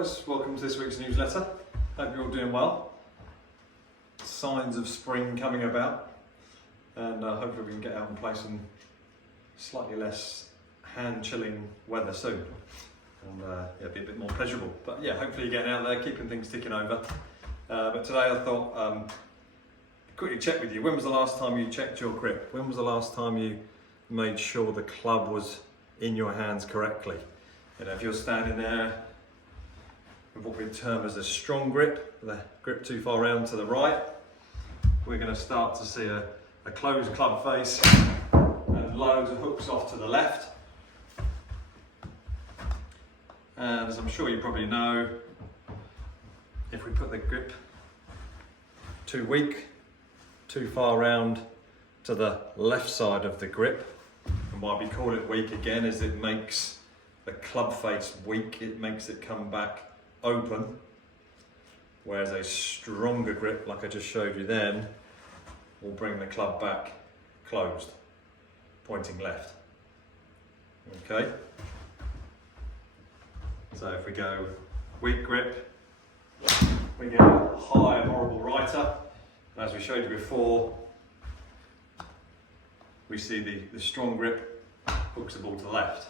guys, welcome to this week's newsletter. Hope you're all doing well. Signs of spring coming about, and hopefully we can get out and play some slightly less hand-chilling weather soon, and be a bit more pleasurable. But yeah, hopefully you're getting out there, keeping things ticking over. But today I thought quickly check with you. When was the last time you checked your grip? When was the last time you made sure the club was in your hands correctly? You know, if you're standing there with what we term as a strong grip, the grip too far round to the right, we're going to start to see a closed club face and loads of hooks off to the left. And as I'm sure you probably know, if we put the grip too weak, too far round to the left side of the grip, and why we call it weak again is it makes the club face weak, it makes it come back open, whereas a stronger grip, like I just showed you then, will bring the club back closed, pointing left. Okay? So if we go weak grip, we get a high and horrible righter, and as we showed you before, we see the strong grip hooks the ball to the left.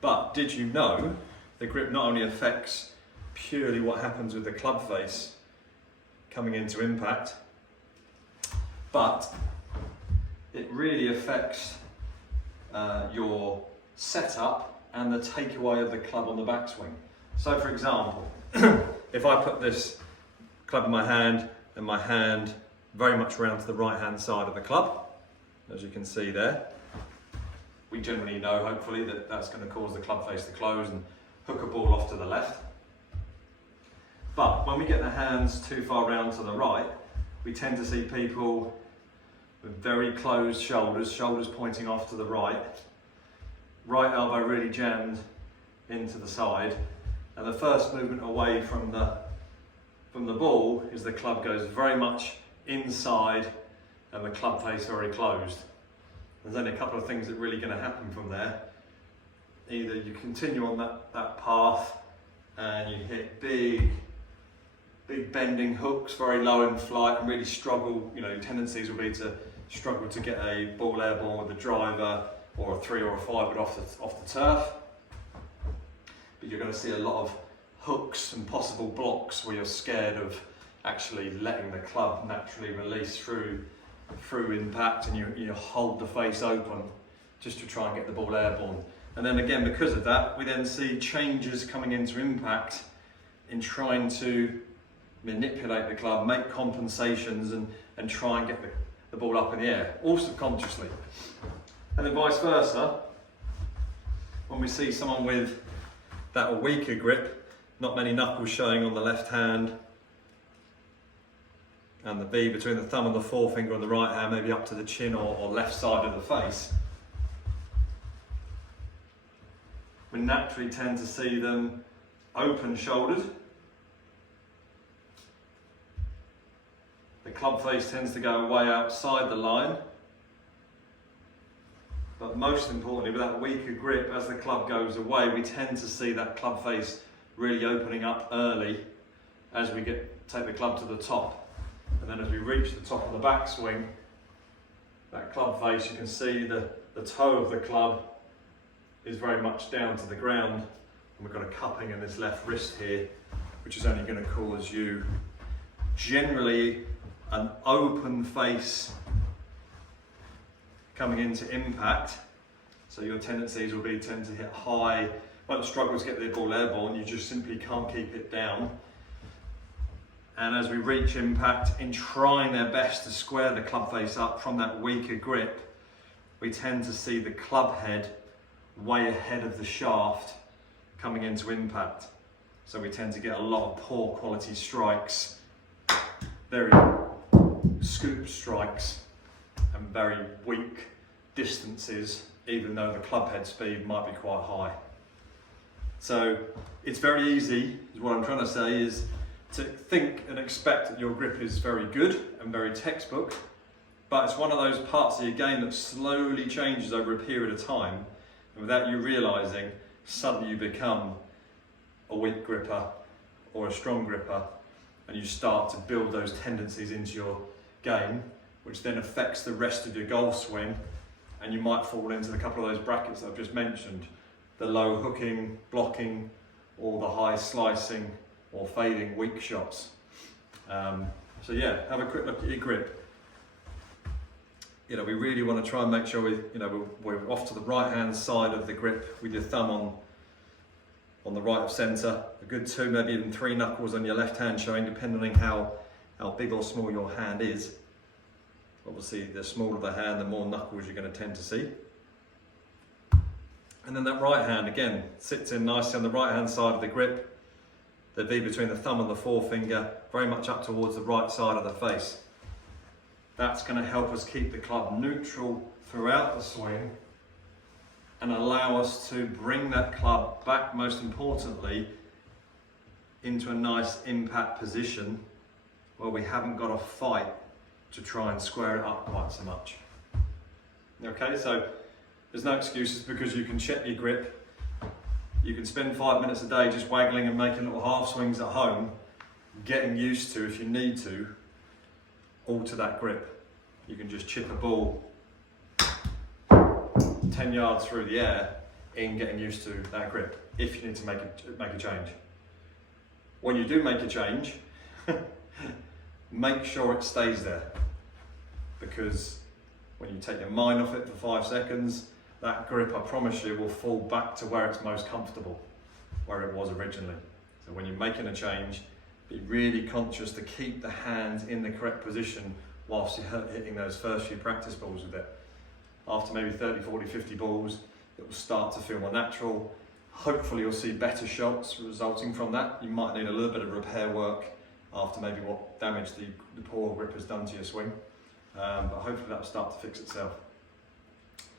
But did you know the grip not only affects purely what happens with the club face coming into impact, but it really affects your setup and the takeaway of the club on the backswing. So for example, if I put this club in my hand and my hand very much round to the right hand side of the club, as you can see there, we generally know, hopefully, that that's going to cause the club face to close and hook a ball off to the left. But when we get the hands too far round to the right, we tend to see people with very closed shoulders, shoulders pointing off to the right elbow really jammed into the side, and the first movement away from the ball is the club goes very much inside and the club face very closed. There's only a couple of things that are really going to happen from there. Either you continue on that path and you hit big bending hooks very low in flight and really struggle, you know, tendencies will be to struggle to get a ball airborne with a driver or a 3 or a 5 wood off the turf. But you're going to see a lot of hooks and possible blocks where you're scared of actually letting the club naturally release through impact, and you hold the face open just to try and get the ball airborne. And then again, because of that, we then see changes coming into impact in trying to manipulate the club, make compensations and try and get the ball up in the air, all subconsciously. And then vice versa, when we see someone with that weaker grip, not many knuckles showing on the left hand, and the V between the thumb and the forefinger on the right hand, maybe up to the chin or left side of the face, we naturally tend to see them open shouldered. The club face tends to go way outside the line, but most importantly, with that weaker grip, as the club goes away, we tend to see that club face really opening up early as we take the club to the top. And then as we reach the top of the backswing, that club face, you can see the toe of the club is very much down to the ground, and we've got a cupping in this left wrist here, which is only going to cause you generally an open face coming into impact. So your tendencies will be tend to hit high, won't struggle to get the ball airborne, you just simply can't keep it down. And as we reach impact, in trying their best to square the club face up from that weaker grip, we tend to see the club head way ahead of the shaft coming into impact. So we tend to get a lot of poor quality strikes, very scoop strikes, and very weak distances, even though the club head speed might be quite high. So it's very easy, is what I'm trying to say, is to think and expect that your grip is very good and very textbook, but it's one of those parts of your game that slowly changes over a period of time, and without you realising, suddenly you become a weak gripper or a strong gripper, and you start to build those tendencies into your game, which then affects the rest of your golf swing, and you might fall into a couple of those brackets that I've just mentioned, the low hooking, blocking, or the high slicing or fading weak shots. So yeah, have a quick look at your grip. We really want to try and make sure we're off to the right hand side of the grip with your thumb on the right of centre. A good 2, maybe even 3 knuckles on your left hand showing, depending on how big or small your hand is. Obviously, the smaller the hand, the more knuckles you're going to tend to see. And then that right hand, again, sits in nicely on the right hand side of the grip. The V between the thumb and the forefinger, very much up towards the right side of the face. That's going to help us keep the club neutral throughout the swing and allow us to bring that club back, most importantly, into a nice impact position where we haven't got to fight to try and square it up quite so much. Okay, so there's no excuses, because you can check your grip. You can spend 5 minutes a day just waggling and making little half swings at home, getting used to, if you need to, alter that grip. You can just chip a ball 10 yards through the air in getting used to that grip, if you need to make a change. When you do make a change, make sure it stays there, because when you take your mind off it for 5 seconds, that grip, I promise you, will fall back to where it's most comfortable, where it was originally. So when you're making a change, be really conscious to keep the hands in the correct position whilst you're hitting those first few practice balls with it. After maybe 30, 40, 50 balls, it will start to feel more natural. Hopefully you'll see better shots resulting from that. You might need a little bit of repair work after maybe what damage the poor grip has done to your swing. But hopefully that will start to fix itself.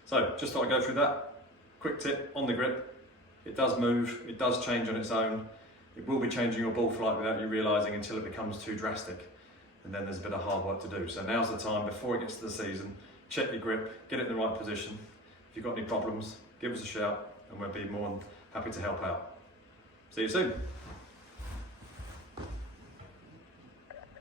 So just thought I'd go through that. Quick tip on the grip. It does move, it does change on its own. It will be changing your ball flight without you realising until it becomes too drastic. And then there's a bit of hard work to do. So now's the time, before it gets to the season, check your grip, get it in the right position. If you've got any problems, give us a shout and we'll be more than happy to help out. See you soon.